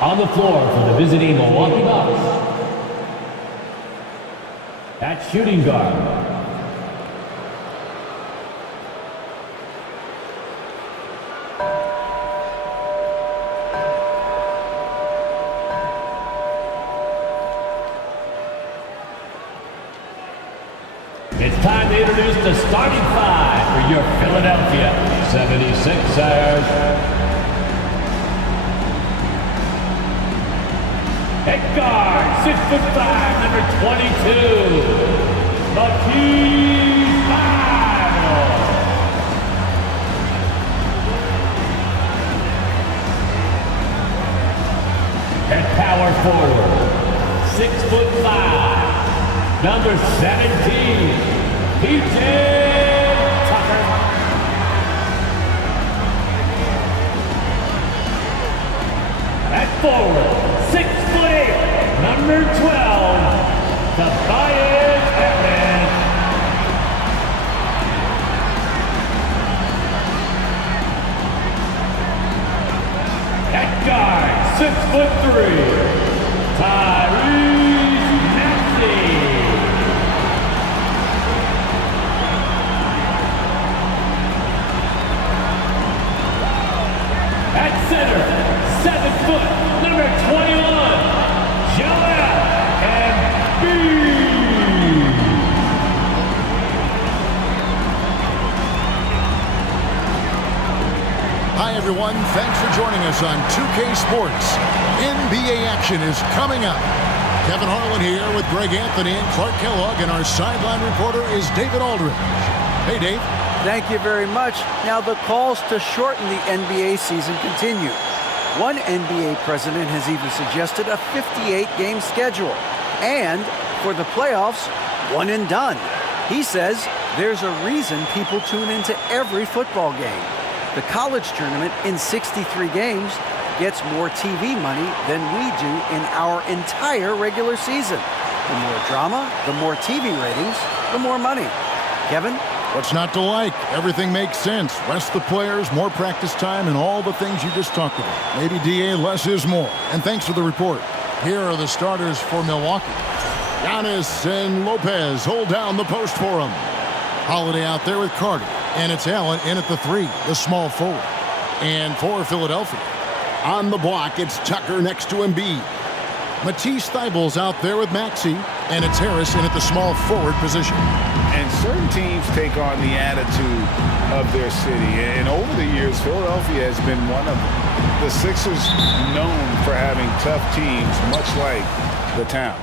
On the floor for the visiting Milwaukee Bucks, at shooting guard, it's time to introduce the starting five for your Philadelphia 76ers. At guard, 6'5", number 22, Matisse Thybulle. At power forward, 6'5", number 17, PJ Tucker. At forward, 6'8", number 12, Tobias Harris. At guard, 6'3", Tyrese Maxey. At center, 7 foot, number 21, Joel Embiid. Hi everyone, thanks for joining us on 2K Sports. NBA action is coming up. Kevin Harlan here with Greg Anthony and Clark Kellogg, and our sideline reporter is David Aldridge. Hey Dave. Thank you very much. Now the calls to shorten the NBA season continue. One NBA president has even suggested a 58-game schedule. And for the playoffs, one and done. He says there's a reason people tune into every football game. The college tournament in 63 games gets more TV money than we do in our entire regular season. The more drama, the more TV ratings, the more money. Kevin? What's not to like? Everything makes sense. Rest the players, more practice time, and all the things you just talked about. Maybe DA, less is more. And thanks for the report. Here are the starters for Milwaukee. Giannis and Lopez hold down the post for him. Holiday out there with Carter. And it's Allen in at the 3, the small forward. And for Philadelphia, on the block, it's Tucker next to Embiid. Matisse Thybulle's out there with Maxey. And it's Harris in at the small forward position. And certain teams take on the attitude of their city. And over the years, Philadelphia has been one of them. The Sixers known for having tough teams, much like the town.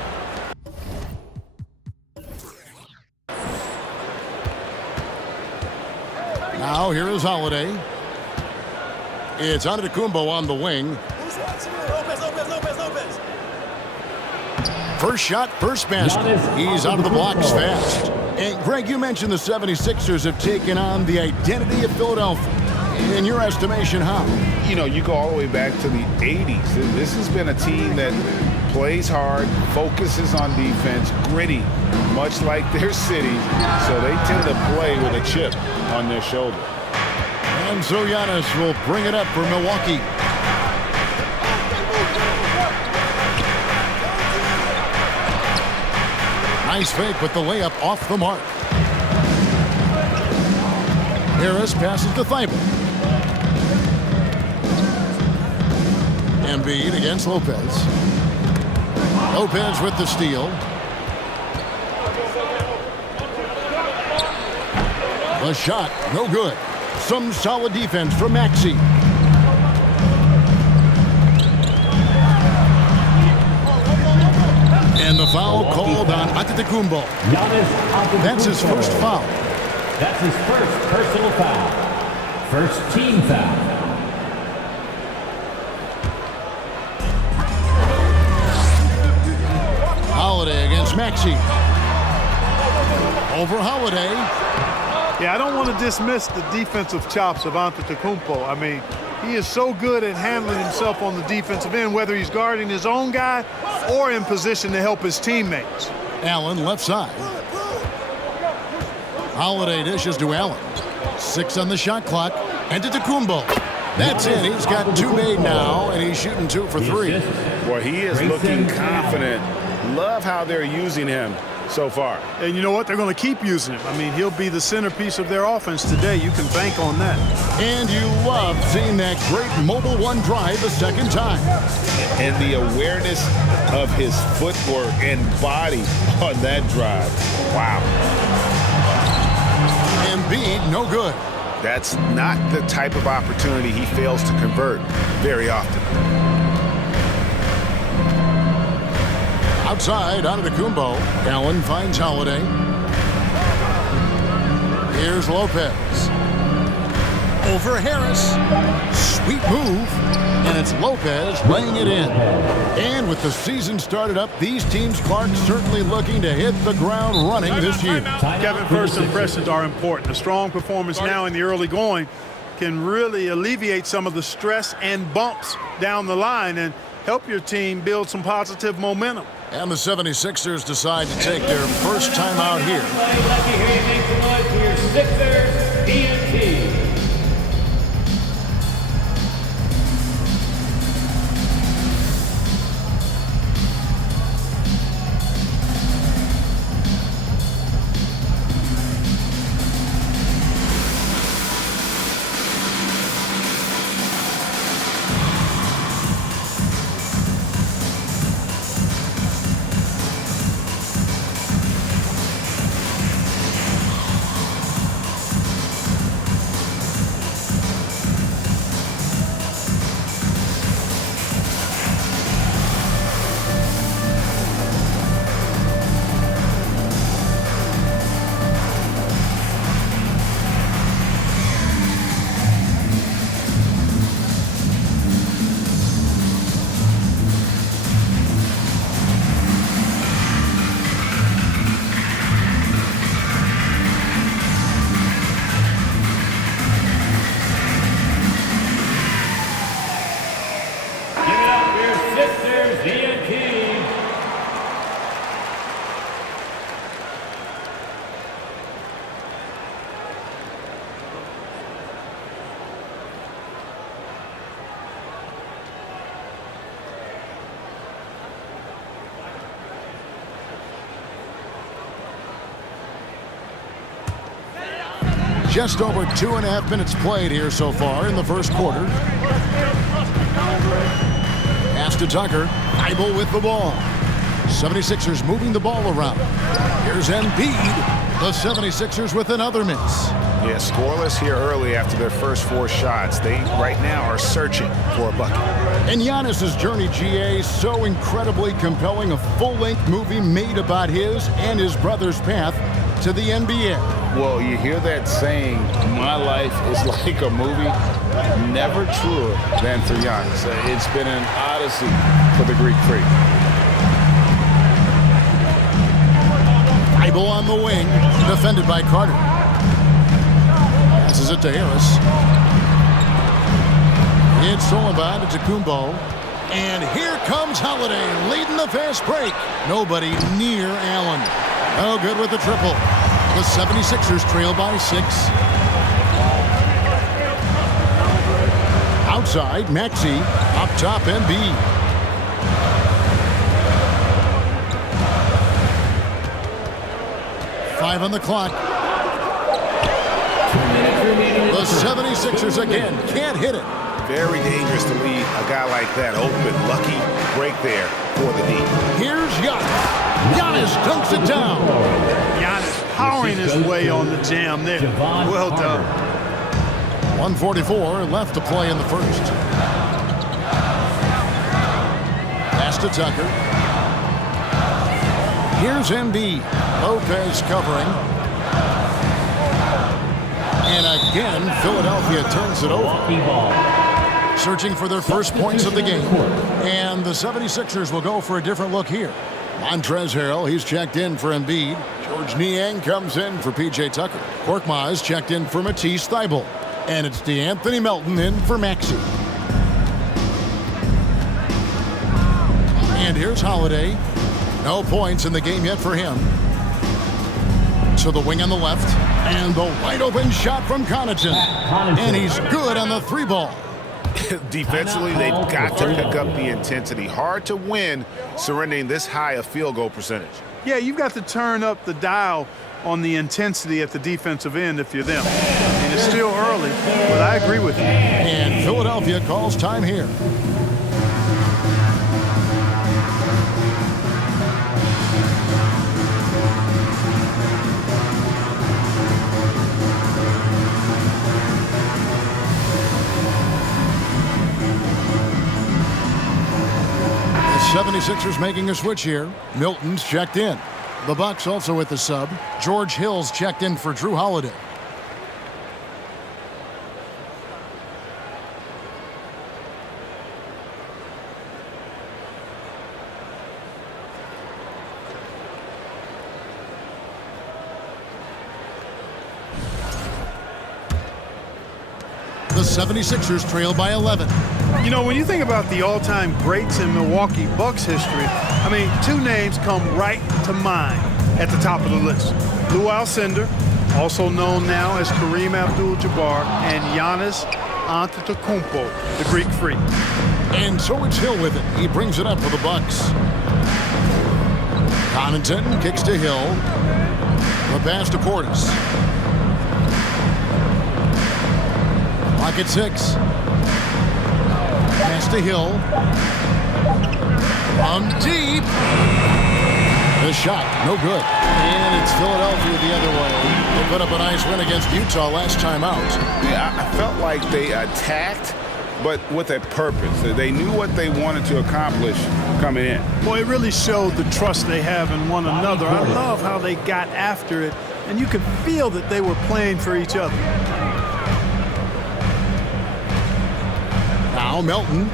Now here is Holiday. It's Antetokounmpo on the wing. First shot, first basket. He's out of the blocks fast. And Greg, you mentioned the 76ers have taken on the identity of Philadelphia. In your estimation, how? You know, you go all the way back to the 80s. This has been a team that plays hard, focuses on defense, gritty, much like their city. So they tend to play with a chip on their shoulder. And so Giannis will bring it up for Milwaukee. Nice fake with the layup off the mark. Harris passes to Thybulle. Embiid against Lopez. Lopez with the steal. The shot, no good. Some solid defense from Maxey. And the foul called on Antetokounmpo. That's his first foul. That's his first personal foul. First team foul. Holiday against Maxey. Over Holiday. Yeah, I don't want to dismiss the defensive chops of Antetokounmpo. I mean, he is so good at handling himself on the defensive end, whether he's guarding his own guy or in position to help his teammates. Allen left side. Holiday dishes to Allen. 6 on the shot clock. Antetokounmpo. That's it. He's got 2 made now, and he's shooting 2 for 3. Boy, he is looking confident. Love how they're using him so far. And you know what? They're going to keep using him. I mean, he'll be the centerpiece of their offense today. You can bank on that. And you love seeing that great Mobile One drive a second time. And the awareness of his footwork and body on that drive. Wow. Embiid, no good. That's not the type of opportunity he fails to convert very often. Outside, Antetokounmpo. Allen finds Holiday. Here's Lopez. Over Harris. Sweet move. And it's Lopez laying it in. And with the season started up, these teams, Clark, certainly looking to hit the ground running this year. Kevin, first impressions are important. A strong performance now in the early going can really alleviate some of the stress and bumps down the line and help your team build some positive momentum. And the 76ers decide to take their first time out here. Lucky here, make some noise for your Sixers, DNT. Just over 2.5 minutes played here so far in the first quarter. Pass to Tucker. Thybulle with the ball. 76ers moving the ball around. Here's Embiid. The 76ers with another miss. Yeah, scoreless here early after their first 4 shots. They right now are searching for a bucket. And Giannis's journey, GA, so incredibly compelling. A full-length movie made about his and his brother's path to the NBA. Well, you hear that saying, my life is like a movie. Never truer than for Giannis. It's been an odyssey for the Greek freak. Thybulle on the wing, defended by Carter. Passes it to Harris. It's Sullivan to Kumbo. And here comes Holiday leading the fast break. Nobody near Allen. No good with the triple. The 76ers trail by 6. Outside, Maxey. Up top, Embiid. Five on the clock. The 76ers again can't hit it. Very dangerous to leave a guy like that open. Lucky break there for the D. Here's Giannis. Giannis dunks it down. Giannis powering his way on the jam there. Well done. 1:44 left to play in the first. Pass to Tucker. Here's Embiid. Lopez covering. And again, Philadelphia turns it over. Searching for their first points of the game. And the 76ers will go for a different look here. Montrezl Harrell, he's checked in for Embiid. George Niang comes in for P.J. Tucker. Korkmaz checked in for Matisse Thybulle. And it's DeAnthony Melton in for Maxey. And here's Holiday. No points in the game yet for him. To the wing on the left. And the wide open shot from Connaughton. And he's good on the 3 ball. Defensively, they've got to pick up the intensity. Hard to win surrendering this high a field goal percentage. Yeah, you've got to turn up the dial on the intensity at the defensive end if you're them. And it's still early, but I agree with you. And Philadelphia calls time here. The 76ers making a switch here. Milton's checked in. The Bucks also with the sub. George Hill's checked in for Drew Holiday. The 76ers trail by 11. You know, when you think about the all-time greats in Milwaukee Bucks history, I mean, two names come right to mind at the top of the list. Lou Alcindor, also known now as Kareem Abdul-Jabbar, and Giannis Antetokounmpo, the Greek Freak. And so it's Hill with it. He brings it up for the Bucks. Connaughton kicks to Hill. The pass to Portis. Clock at 6. Pass to Hill. From deep. The shot, no good. And it's Philadelphia the other way. They put up a nice win against Utah last time out. Yeah, I felt like they attacked, but with a purpose. They knew what they wanted to accomplish coming in. Boy, it really showed the trust they have in one another. I love how they got after it, and you could feel that they were playing for each other. Now Melton.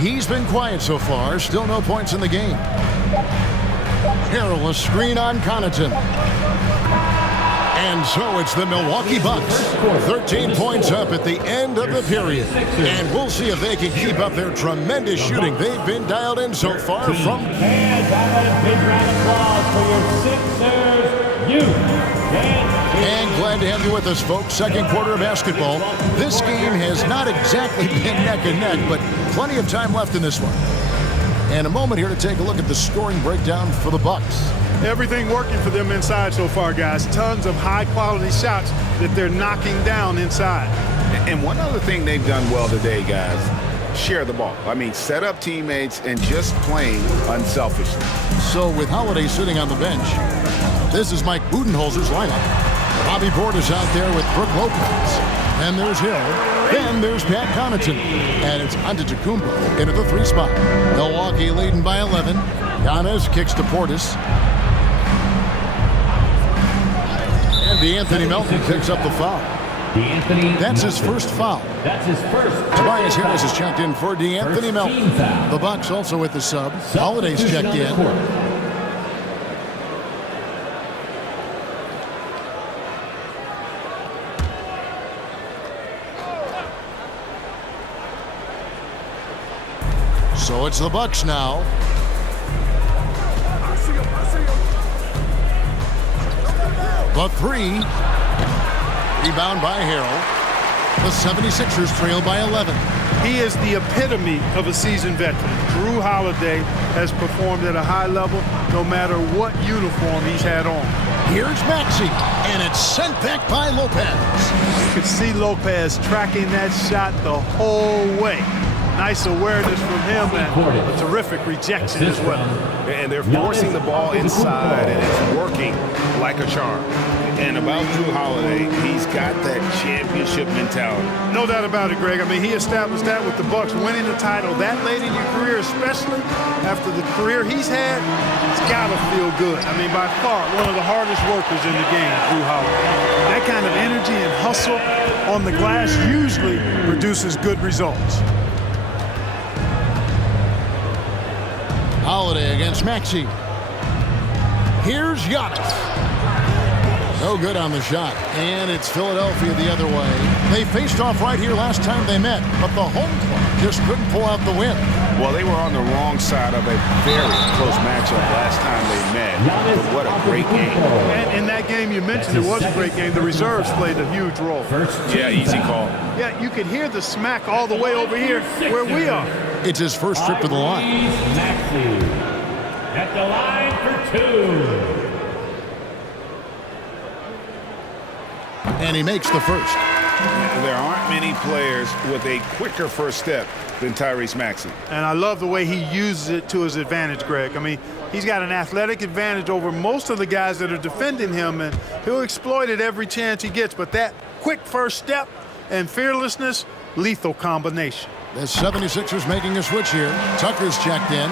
He's been quiet so far. Still no points in the game. Harrell, a screen on Connaughton. And so it's the Milwaukee Bucks. 13 points up at the end of the period. And we'll see if they can keep up their tremendous shooting. They've been dialed in so far from... And a big round of applause for your Sixers youth. And glad to have you with us, folks. Second quarter of basketball. This game has not exactly been neck and neck, but plenty of time left in this one. And a moment here to take a look at the scoring breakdown for the Bucks. Everything working for them inside so far, guys. Tons of high-quality shots that they're knocking down inside. And one other thing they've done well today, guys, share the ball. I mean, set up teammates and just playing unselfishly. So with Holiday sitting on the bench, this is Mike Budenholzer's lineup. Bobby Portis out there with Brook Lopez. Then there's Hill. Then there's Pat Connaughton. And it's Antetokounmpo into the 3 spot. Milwaukee leading by 11. Giannis kicks to Portis. And DeAnthony Melton picks up the foul. That's his first foul. That's his first. Tobias Harris is checked in for DeAnthony Melton. The Bucks also with the sub. Holiday's checked in. So it's the Bucks now. The 3. Rebound by Harrell. The 76ers trail by 11. He is the epitome of a seasoned veteran. Drew Holiday has performed at a high level no matter what uniform he's had on. Here's Maxey, and it's sent back by Lopez. You could see Lopez tracking that shot the whole way. Nice awareness from him and a terrific rejection as well. And they're forcing the ball inside, and it's working like a charm. And about Drew Holiday, he's got that championship mentality. No doubt about it, Greg. I mean, he established that with the Bucks winning the title that late in your career, especially after the career he's had. It's got to feel good. I mean, by far, one of the hardest workers in the game, Drew Holiday. That kind of energy and hustle on the glass usually produces good results. Holiday against Maxey. Here's Giannis. No good on the shot. And it's Philadelphia the other way. They faced off right here last time they met, but the home clutch just couldn't pull out the win. Well, they were on the wrong side of a very close matchup last time they met. But what a great game. And in that game you mentioned, it was a great game. The reserves played a huge role. Yeah, easy call. Yeah, you could hear the smack all the way over here where we are. It's his first trip to the line. Maxey at the line for 2. And he makes the first. There aren't many players with a quicker first step than Tyrese Maxey. And I love the way he uses it to his advantage, Greg. I mean, he's got an athletic advantage over most of the guys that are defending him, and he'll exploit it every chance he gets. But that quick first step and fearlessness, lethal combination. The 76ers making a switch here. Tucker's checked in.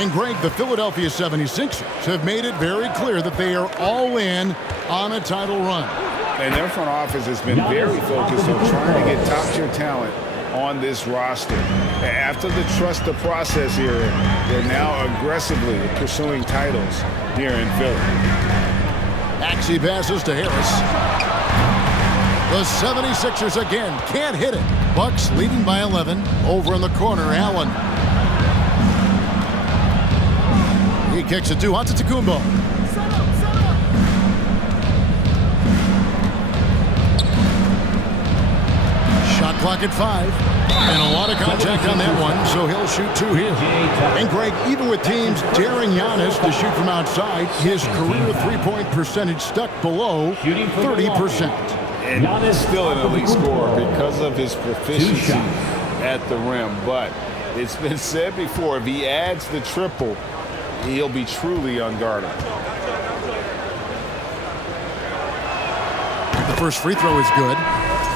And Greg, the Philadelphia 76ers have made it very clear that they are all in on a title run. And their front office has been very focused on trying to get top-tier talent on this roster. After the trust the process era, they're now aggressively pursuing titles here in Philly. Maxey passes to Harris. The 76ers again can't hit it. Bucks leading by 11. Over in the corner, Allen. He kicks it to Antetokounmpo. Shot clock at 5. And a lot of contact on that one, so he'll shoot 2 here. And Greg, even with teams daring Giannis to shoot from outside, his career three-point percentage stuck below 30%. And still an elite scorer because of his proficiency at the rim. But it's been said before, if he adds the triple, he'll be truly unguardable. The first free throw is good.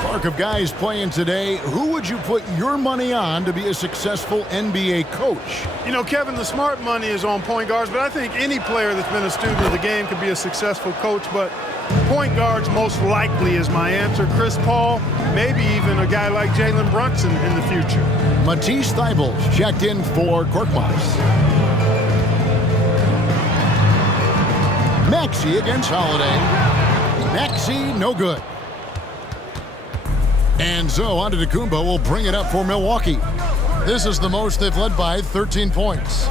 Clark, of guys playing today, who would you put your money on to be a successful NBA coach? You know, Kevin, the smart money is on point guards, but I think any player that's been a student of the game can be a successful coach. But point guards most likely is my answer. Chris Paul, maybe even a guy like Jalen Brunson in the future. Matisse Thybulle checked in for Korkmaz. Maxey against Holiday. Maxey, no good. And so Antetokounmpo will bring it up for Milwaukee. This is the most they've led by 13 points.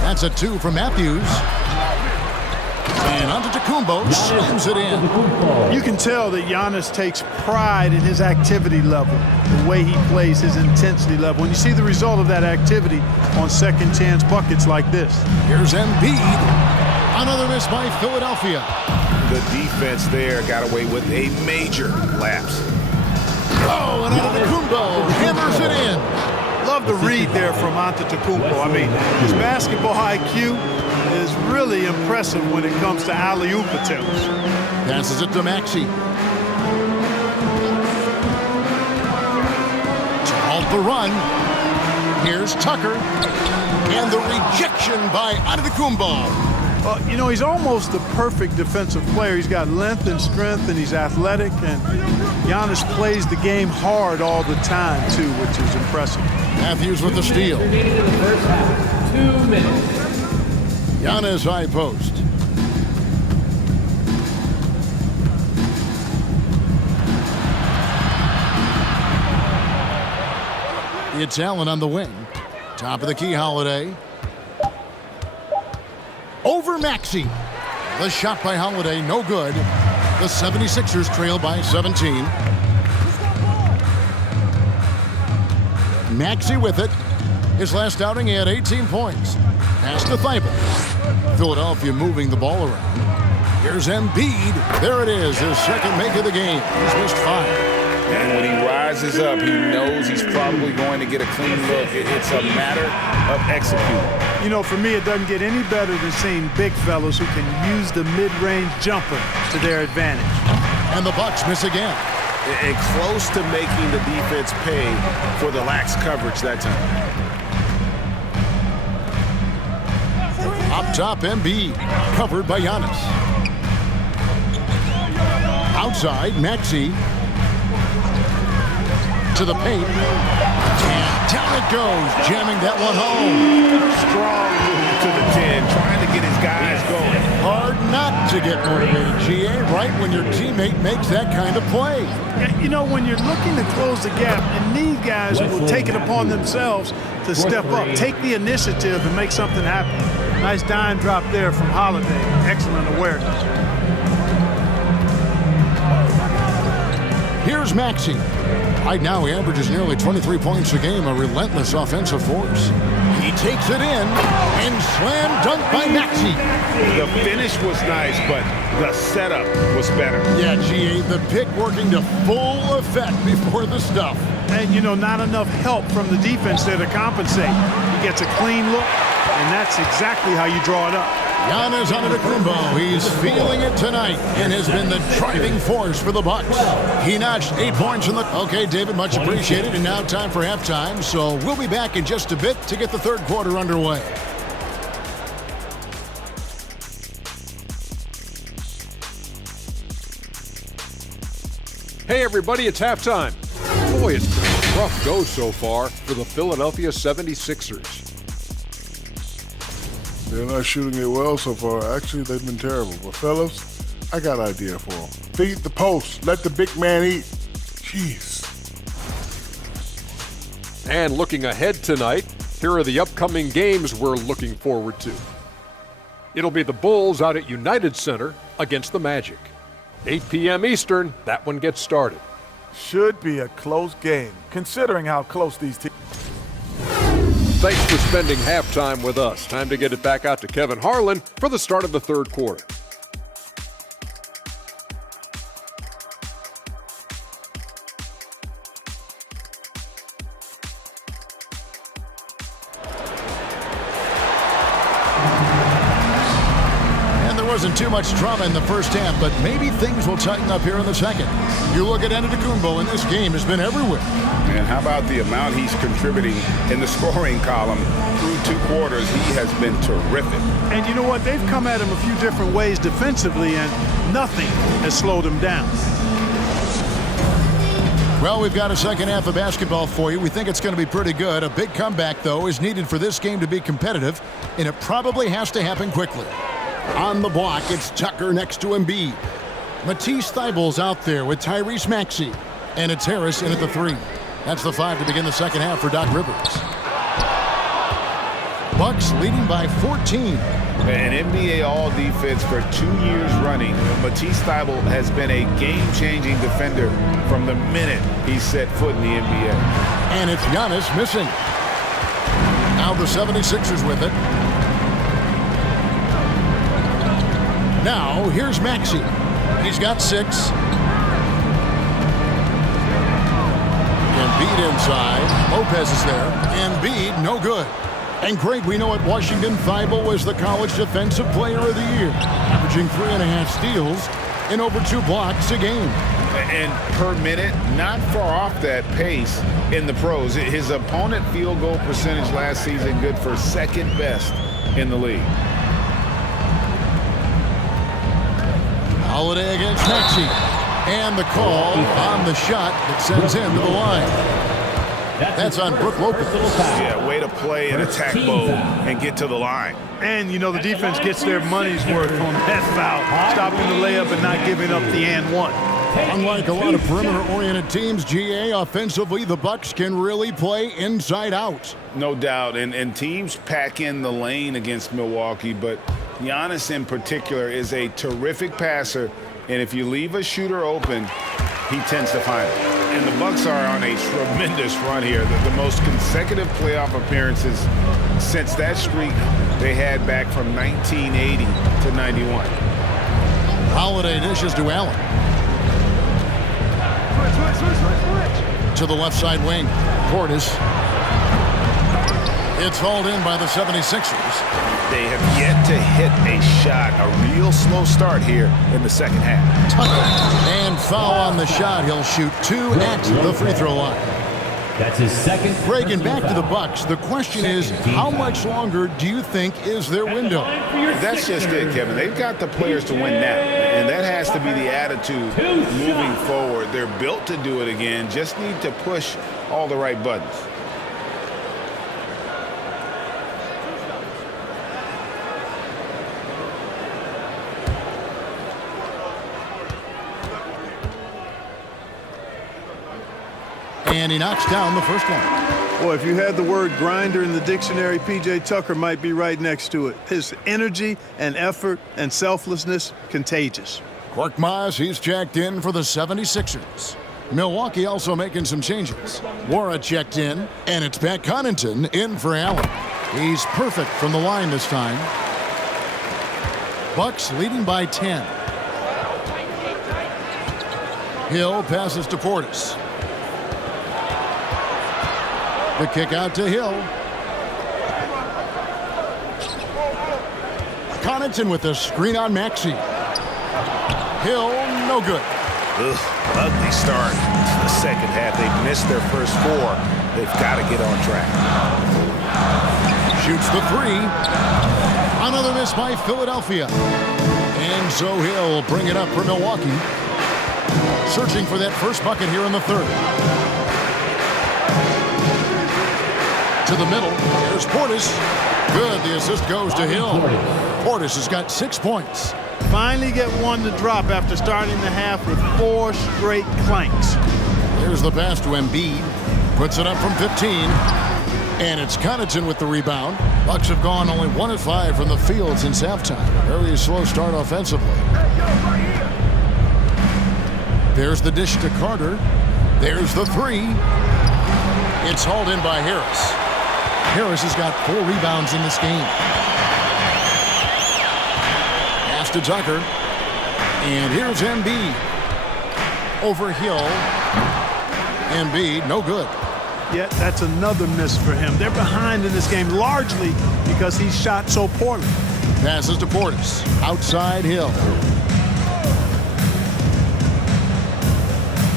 That's a 2 from Matthews. And Antetokounmpo slams it in. You can tell that Giannis takes pride in his activity level, the way he plays, his intensity level. And you see the result of that activity on second chance buckets like this. Here's Embiid. Another miss by Philadelphia. The defense there got away with a major lapse. Oh, and Antetokounmpo hammers it in. Love the read there from Antetokounmpo. I mean, his basketball IQ is really impressive when it comes to alley-oop attempts. Passes it to Maxey. To halt the run. Here's Tucker. And the rejection by Antetokounmpo. You know, he's almost the perfect defensive player. He's got length and strength, and he's athletic. And Giannis plays the game hard all the time, too, which is impressive. Matthews with the steal. Remaining in the first half. 2 minutes. Giannis high post. It's Allen on the wing. Top of the key, Holiday. Over Maxey. The shot by Holiday, no good. The 76ers trail by 17. Maxey with it. His last outing, he had 18 points. Pass to Thybulle. Philadelphia moving the ball around. Here's Embiid. There it is, his second make of the game. He's missed 5. And when he rises up, he knows he's probably going to get a clean look. It's a matter of executing. You know, for me, it doesn't get any better than seeing big fellas who can use the mid-range jumper to their advantage. And the Bucks miss again. And close to making the defense pay for the lax coverage that time. Up top, Embiid. Covered by Giannis. Outside, Maxey. To the paint. And down it goes, jamming that one home. Strong move to the 10, trying to get his guys going. Hard not to get motivated, GA, right when your teammate makes that kind of play. Yeah, you know, when you're looking to close the gap, and these guys will take it upon themselves to step up, take the initiative and make something happen. Nice dime drop there from Holiday. Excellent awareness. Here's Maxey. Right now, he averages nearly 23 points a game, a relentless offensive force. He takes it in, and slam dunk by Maxey. The finish was nice, but the setup was better. Yeah, GA, the pick working to full effect before the stuff. And, you know, not enough help from the defense there to compensate. He gets a clean look, and that's exactly how you draw it up. Giannis Antetokounmpo, he's feeling it tonight and has been the driving force for the Bucks. He notched 8 points in the... Okay, David, much appreciated. And now time for halftime, so we'll be back in just a bit to get the third quarter underway. Hey everybody, it's halftime. Boy, it's been a rough go so far for the Philadelphia 76ers. They're not shooting it well so far. Actually, they've been terrible. But fellas, I got an idea for them. Feed the post. Let the big man eat. Jeez. And looking ahead tonight, here are the upcoming games we're looking forward to. It'll be the Bulls out at United Center against the Magic. 8 p.m. Eastern, that one gets started. Should be a close game, considering how close these teams. Thanks for spending halftime with us. Time to get it back out to Kevin Harlan for the start of the third quarter. Wasn't too much drama in the first half, but maybe things will tighten up here in the second. You look at Antetokounmpo, and this game has been everywhere. And how about the amount he's contributing in the scoring column through 2 quarters? He has been terrific. And you know what? They've come at him a few different ways defensively, and nothing has slowed him down. Well, we've got a second half of basketball for you. We think it's going to be pretty good. A big comeback, though, is needed for this game to be competitive, and it probably has to happen quickly. On the block, it's Tucker next to Embiid. Matisse Thybulle's out there with Tyrese Maxey. And it's Harris in at the 3. That's the 5 to begin the second half for Doc Rivers. Bucks leading by 14. An NBA All-Defense for 2 years running. Matisse Thybulle has been a game-changing defender from the minute he set foot in the NBA. And it's Giannis missing. Now the 76ers with it. Now, here's Maxey. He's got 6. Embiid inside. Lopez is there. Embiid, no good. And Greg, we know at Washington, Thybulle was the College Defensive Player of the Year, averaging 3.5 steals and over 2 blocks a game. And per minute, not far off that pace in the pros. His opponent field goal percentage last season good for second best in the league. Holiday against Maxey. And the call on the shot that sends him to the line. That's on Brook Lopez. Yeah, way to play an attack mode and get to the line. And, you know, the defense gets their money's worth on that foul, stopping the layup and not giving up the and one. Unlike a lot of perimeter-oriented teams, GA, offensively, the Bucks can really play inside out. No doubt, and teams pack in the lane against Milwaukee, but Giannis in particular is a terrific passer, and if you leave a shooter open, he tends to find it. And the Bucks are on a tremendous run here. The most consecutive playoff appearances since that streak they had back from 1980 to 91. Holiday dishes to Allen. To the left side wing. Portis. It's hauled in by the 76ers. They have yet to hit a shot, a real slow start here in the second half. Tucker. And foul on the shot. He'll shoot 2 at the free throw line. That's his second. Reagan, back to the Bucks. The question is, how much longer do you think is their window? That's just it, Kevin. They've got the players to win now, and that has to be the attitude moving forward. They're built to do it again, just need to push all the right buttons. And he knocks down the first one. Boy, if you had the word grinder in the dictionary, P.J. Tucker might be right next to it. His energy and effort and selflessness, contagious. Korkmaz, he's checked in for the 76ers. Milwaukee also making some changes. Wara checked in, and it's Pat Connaughton in for Allen. He's perfect from the line this time. Bucks leading by 10. Hill passes to Portis. The kick out to Hill. Connaughton with the screen on Maxey. Hill, no good. Ugly start to the second half. They've missed their first 4. They've got to get on track. Shoots the 3. Another miss by Philadelphia. And so Hill will bring it up for Milwaukee. Searching for that first bucket here in the third. To the middle. There's Portis. Good. The assist goes to Hill. Portis has got 6 points. Finally get one to drop after starting the half with 4 straight clanks. Here's the pass to Embiid. Puts it up from 15. And it's Connaughton with the rebound. Bucks have gone only 1 of 5 from the field since halftime. Very slow start offensively. There's the dish to Carter. There's the 3. It's hauled in by Harris. Harris has got 4 rebounds in this game. Pass to Tucker. And here's Embiid. Over Hill. Embiid, no good. Yet that's another miss for him. They're behind in this game largely because he shot so poorly. Passes to Portis. Outside Hill.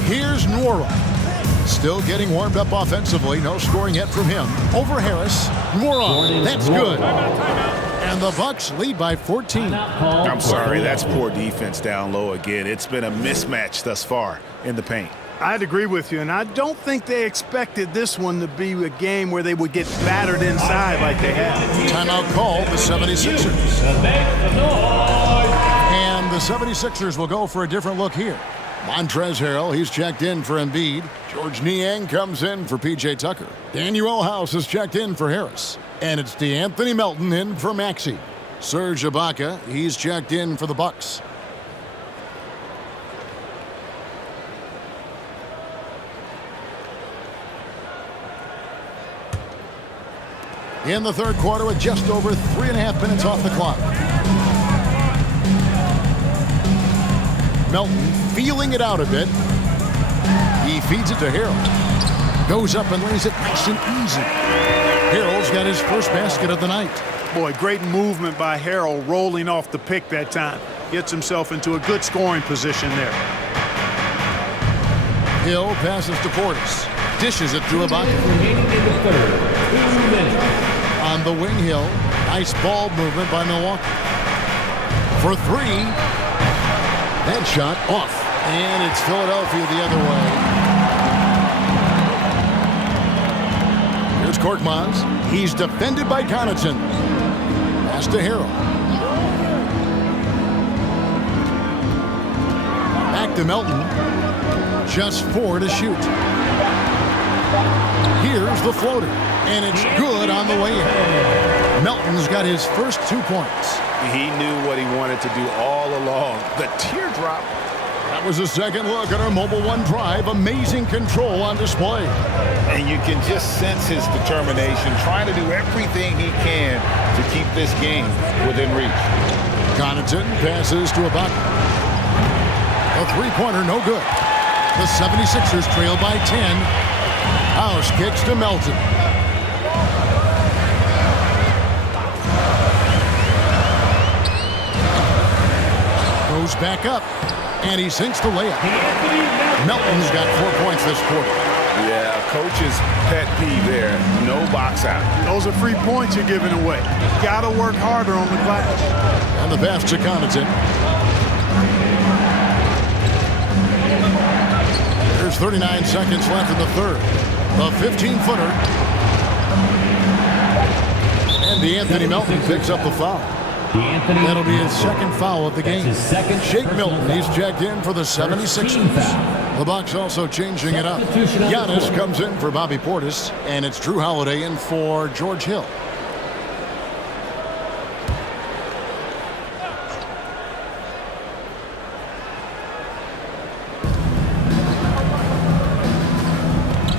Here's Nwora. Still getting warmed up offensively. No scoring yet from him. Over Harris. Nwora. That's good. And the Bucks lead by 14. I'm sorry, that's poor defense down low again. It's been a mismatch thus far in the paint. I'd agree with you, and I don't think they expected this one to be a game where they would get battered inside like they have. Timeout called the 76ers. And the 76ers will go for a different look here. Montrezl Harrell, he's checked in for Embiid. George Niang comes in for P.J. Tucker. Daniel House is checked in for Harris. And it's DeAnthony Melton in for Maxey. Serge Ibaka, he's checked in for the Bucks. In the third quarter with just over 3.5 minutes off the clock. Melton feeling it out a bit. He feeds it to Harrell. Goes up and lays it nice and easy. Harrell's got his first basket of the night. Boy, great movement by Harrell rolling off the pick that time. Gets himself into a good scoring position there. Hill passes to Portis. Dishes it to Ibaka. Remaining in the third. 2 minutes. On the wing, Hill. Nice ball movement by Milwaukee. For 3. That shot off. And it's Philadelphia the other way. Here's Korkmaz. He's defended by Connaughton. Pass to Harrell. Back to Melton. Just 4 to shoot. Here's the floater. And it's good on the way in. Melton's got his first 2 points. He knew what he wanted to do all along. The teardrop. That was a second look at our Mobile One drive. Amazing control on display. And you can just sense his determination, trying to do everything he can to keep this game within reach. Connaughton passes to Ibaka. A three-pointer, no good. The 76ers trail by 10. House kicks to Melton. Goes back up, and he sinks the layup. Melton's got 4 points this quarter. Yeah, coach's pet peeve there. No box out. Those are free points you're giving away. Got to work harder on the glass. And the pass to Connaughton. There's 39 seconds left in the third. The 15-footer. And DeAnthony Melton picks up the foul. That'll be his second foul of the game. His second Shake Milton, he's checked in for the 76ers. The Bucks also changing it up. Giannis comes in for Bobby Portis, and it's Drew Holiday in for George Hill.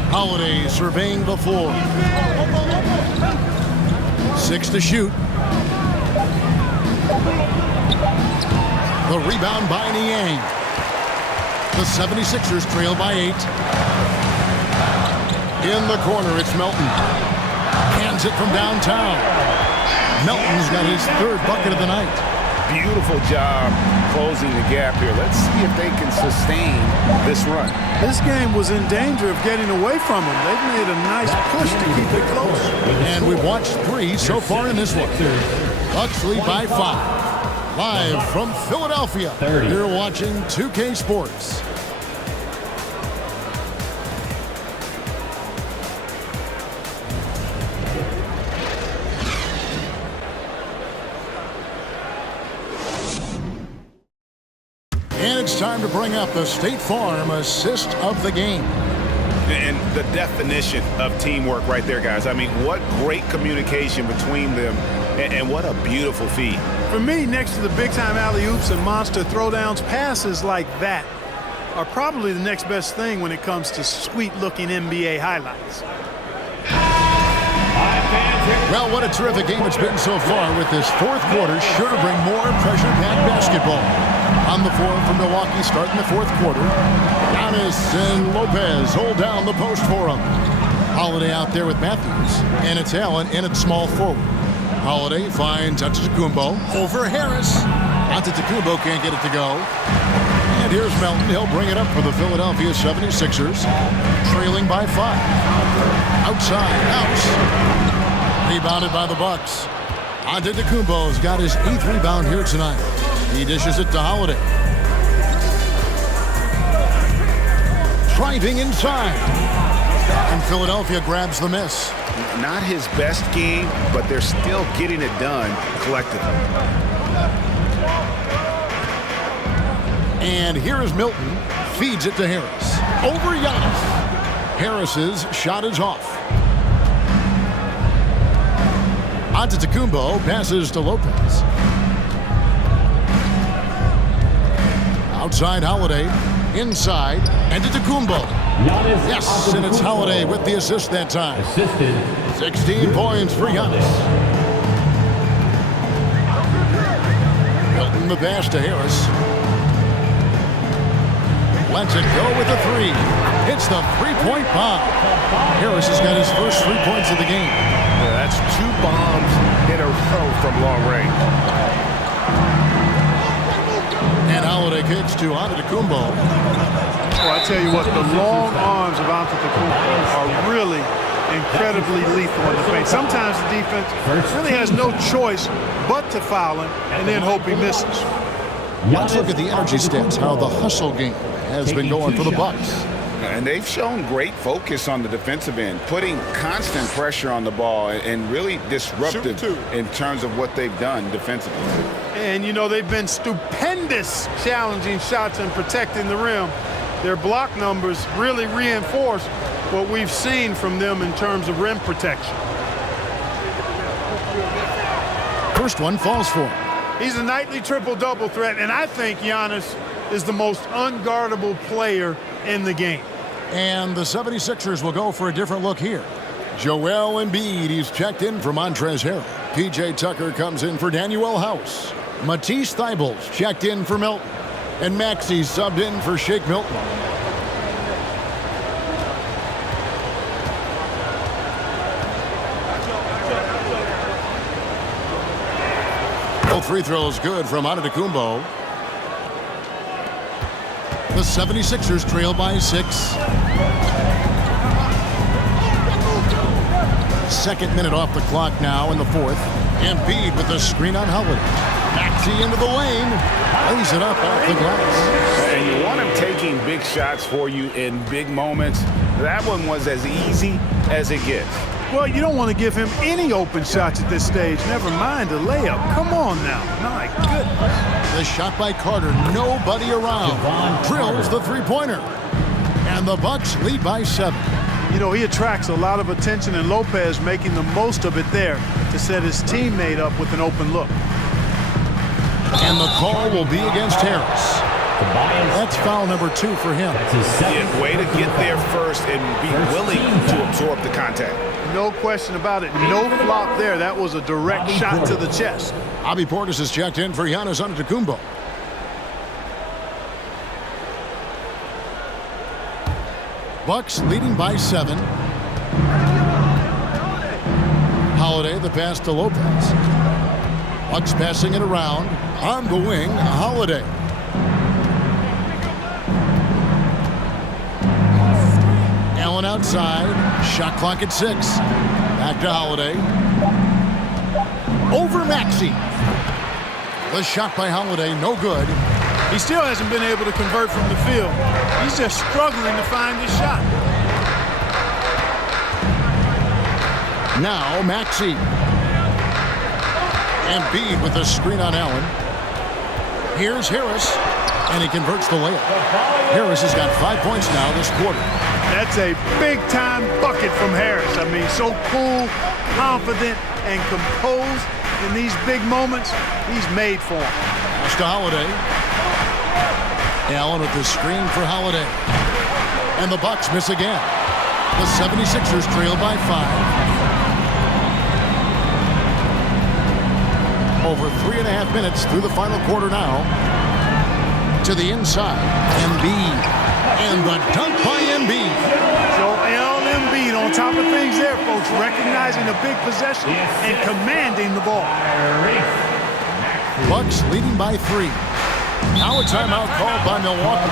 Holiday surveying the floor. 6 to shoot. The rebound by Niang. The 76ers trail by 8. In the corner, it's Melton. Hands it from downtown. Melton's got his 3rd bucket of the night. Beautiful job closing the gap here. Let's see if they can sustain this run. This game was in danger of getting away from them. They've made a nice push to keep it close. And we've watched 3 so far in this one. Bucks lead by 5. Live from Philadelphia, you're watching 2K Sports. And it's time to bring up the State Farm assist of the game. And the definition of teamwork right there, guys. I mean, what great communication between them, and what a beautiful feed. For me, next to the big-time alley-oops and monster throwdowns, passes like that are probably the next best thing when it comes to sweet-looking NBA highlights. Well, what a terrific game it's been so far, with this 4th quarter sure to bring more pressure-packed basketball. On the floor for Milwaukee starting the 4th quarter. Giannis and Lopez hold down the post for him. Holiday out there with Matthews, and it's Allen in at small forward. Holiday finds Antetokounmpo over Harris. Antetokounmpo can't get it to go. And here's Melton. He'll bring it up for the Philadelphia 76ers, trailing by 5. Outside, House. Rebounded by the Bucks. Antetokounmpo's got his 8th rebound here tonight. He dishes it to Holiday. Driving inside. And Philadelphia grabs the miss. Not his best game, but they're still getting it done collectively. And here is Milton. Feeds it to Harris. Over Giannis. Harris's shot is off. Antetokounmpo passes to Lopez. Outside Holiday, inside, and Antetokounmpo. Yes, and it's Holiday with the assist that time. 16 points for Giannis. Milton the pass to Harris. Lets it go with the 3. Hits the 3-point bomb. Harris has got his first 3 points of the game. Yeah, that's 2 bombs in a row from long range. And Holiday kicks to Antetokounmpo. Well, I tell you what, the long arms of Antetokounmpo are really incredibly lethal in the paint. Sometimes the defense really has no choice but to foul him and then hope he misses. Let's look at the energy stats, how the hustle game has been going for the Bucks. And they've shown great focus on the defensive end, putting constant pressure on the ball and really disruptive in terms of what they've done defensively. And, you know, they've been stupendous challenging shots and protecting the rim. Their block numbers really reinforce what we've seen from them in terms of rim protection. First one falls for him. He's a nightly triple-double threat, and I think Giannis is the most unguardable player in the game. And the 76ers will go for a different look here. Joel Embiid, he's checked in for Montrezl Harrell. P.J. Tucker comes in for Danuel House. Matisse Thybulle's checked in for Milton. And Maxey subbed in for Shake Milton. Both free throws good from Antetokounmpo. The 76ers trail by 6. Second minute off the clock now in the 4th. Embiid with the screen on Holiday. Maxey into the lane. Lays it up off the glass. And you want him taking big shots for you in big moments. That one was as easy as it gets. Well, you don't want to give him any open shots at this stage. Never mind a layup. Come on now. My goodness. The shot by Carter. Nobody around. Drills the three-pointer. And the Bucks lead by 7. You know, he attracts a lot of attention, and Lopez making the most of it there to set his teammate up with an open look. And the call will be against Harris. That's foul number 2 for him. Yeah, way to get there first and be willing to absorb the contact. No question about it. No flop there. That was a direct shot to the chest. Bobby Portis is checked in for Giannis Antetokounmpo. Bucks leading by 7. Holiday, the pass to Lopez. Bucks passing it around. On the wing, Holiday. Allen outside. Shot clock at 6. Back to Holiday. Over Maxey. The shot by Holiday, no good. He still hasn't been able to convert from the field. He's just struggling to find his shot. Now Maxey. Embiid with the screen on Allen. Here's Harris, and he converts the layup. Harris has got 5 points now this quarter. That's a big-time bucket from Harris. I mean, so cool, confident, and composed in these big moments. He's made for him. Pass to Holiday. Allen with the screen for Holiday. And the Bucks miss again. The 76ers trail by 5. Over 3.5 minutes through the final quarter now. To the inside. Embiid. And the dunk by Embiid. Joel Embiid on top of things there, folks. Recognizing a big possession and commanding the ball. Bucks leading by 3. Now a timeout called by Milwaukee.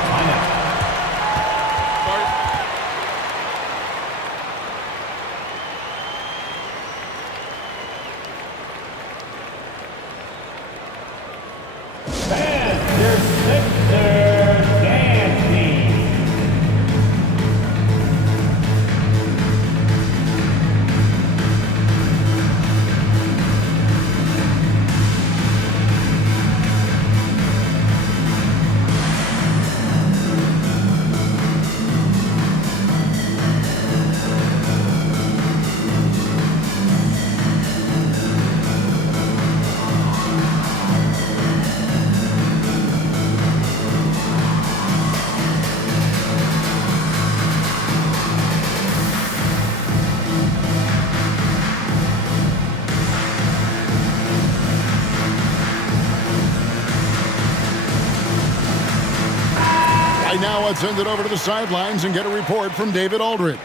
Now let's send it over to the sidelines and get a report from David Aldridge.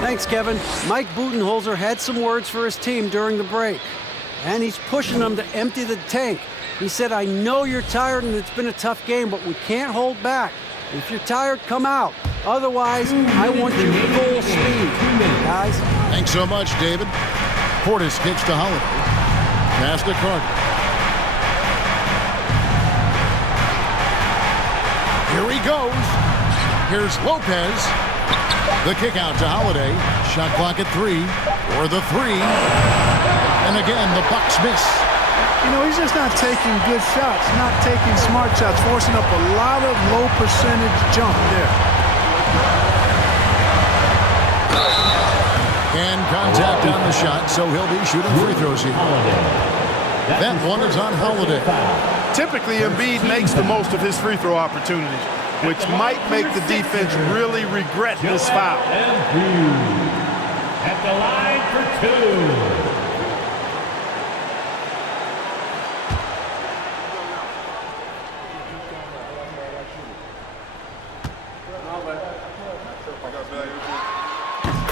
Thanks, Kevin. Mike Budenholzer had some words for his team during the break, and he's pushing them to empty the tank. He said, I know you're tired and it's been a tough game, but we can't hold back. If you're tired, come out. Otherwise, I want you full speed, guys. Thanks so much, David. Portis kicks to Holiday. Pass to Carter. Here he goes. Here's Lopez. The kick out to Holiday. Shot clock at 3. For the 3. And again, the Bucks miss. You know, he's just not taking good shots, not taking smart shots, forcing up a lot of low percentage jump there. And contact on the shot, so he'll be shooting free throws here. That one is on Holiday. Typically, Embiid makes the most of his free throw opportunities, which might make the defense really regret this foul. At the line for 2.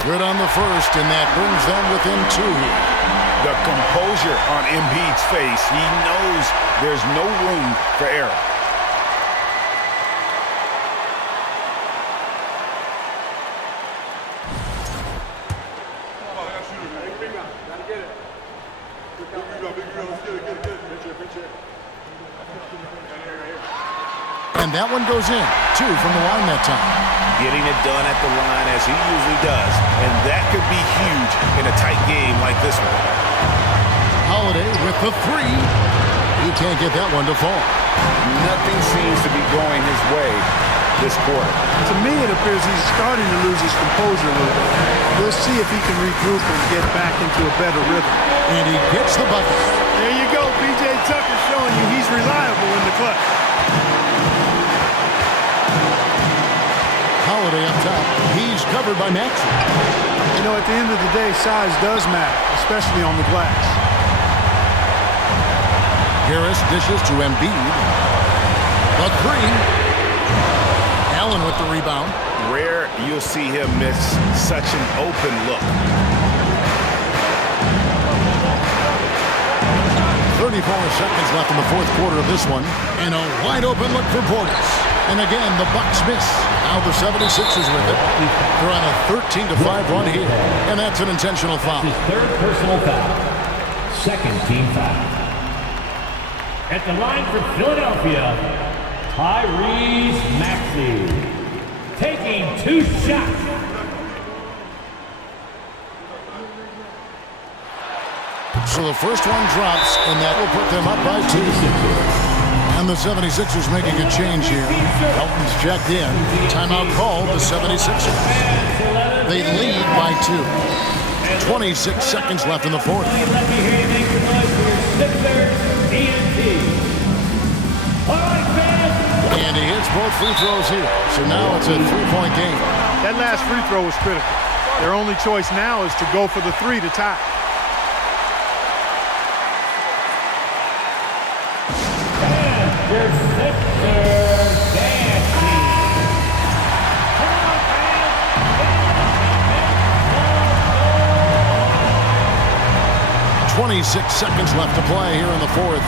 Good on the first, and that brings them within 2 here. The composure on Embiid's face. He knows there's no room for error. And that one goes in. 2 from the line that time. Getting it done at the line as he usually does. And that could be huge in a tight game like this one. Holiday with the 3. He can't get that one to fall. Nothing seems to be going his way. this quarter. To me, it appears he's starting to lose his composure a little bit. We'll see if he can regroup and get back into a better rhythm. And he gets the bucket. There you go. P.J. Tucker showing you he's reliable in the clutch. Holiday up top. He's covered by Maxey. You know, at the end of the day, size does matter, especially on the glass. Harris dishes to Embiid. The three. Allen with the rebound. Rare you'll see him miss such an open look. 34 seconds left in the fourth quarter of this one. And a wide open look for Portis. And again, the Bucks miss. Now the 76ers with it. They're on a 13-5 run here. And that's an intentional foul. His third personal foul. Second team foul. At the line for Philadelphia, Tyrese Maxey. Taking 2 shots. So the first one drops, and that will put them up by 2. And the 76ers making a change here. Elton's checked in. Timeout called the 76ers. They lead by 2. 26 seconds left in the fourth. Let me hear you make some noise for your Sixers ENT. All right, fans. And he hits both free throws here. So now it's a 3-point game. That last free throw was critical. Their only choice now is to go for the 3 to tie. Your Sixers dancing. 26 seconds left to play here in the fourth.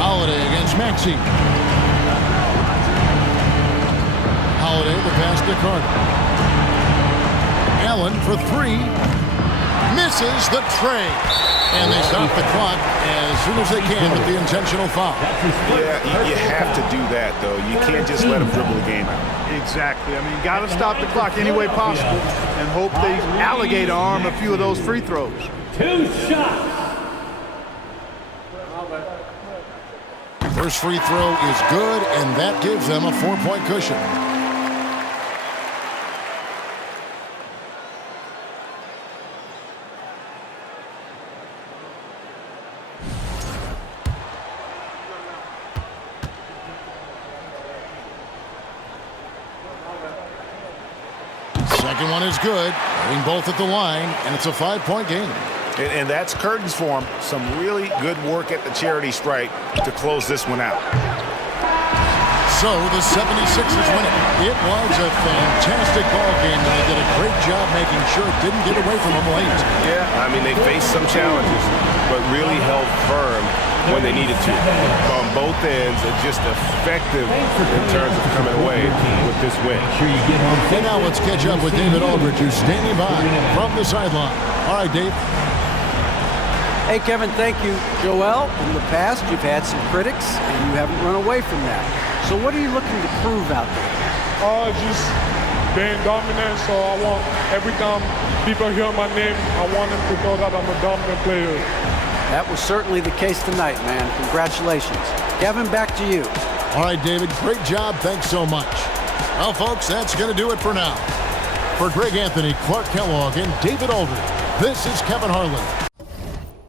Holiday against Maxey. Holiday, the pass to Carter. Allen for 3. Misses the tray. And they stop the clock as soon as they can with the intentional foul. Yeah, you have to do that, though. You can't just let them dribble the game out. Exactly. I mean, got to stop the clock any way possible and hope they alligator arm a few of those free throws. 2 shots. First free throw is good, and that gives them a 4-point cushion. Second one is good. Hitting both at the line, and it's a 5-point game. And that's curtains for him. Some really good work at the charity stripe to close this one out. So the 76ers win it. It was a fantastic ball game, and they did a great job making sure it didn't get away from them late. Yeah, I mean, they faced some challenges, but really held firm when they needed to. On both ends, just effective in terms of coming away with this win. And now let's catch up with David Aldridge, who's standing by from the sideline. All right, Dave. Hey, Kevin, thank you. Joel, in the past, you've had some critics, and you haven't run away from that. So what are you looking to prove out there? Just being dominant, so I want, every time people hear my name, I want them to know that I'm a dominant player. That was certainly the case tonight, man. Congratulations. Kevin, back to you. All right, David, great job. Thanks so much. Well, folks, that's going to do it for now. For Greg Anthony, Clark Kellogg, and David Aldridge, this is Kevin Harlan.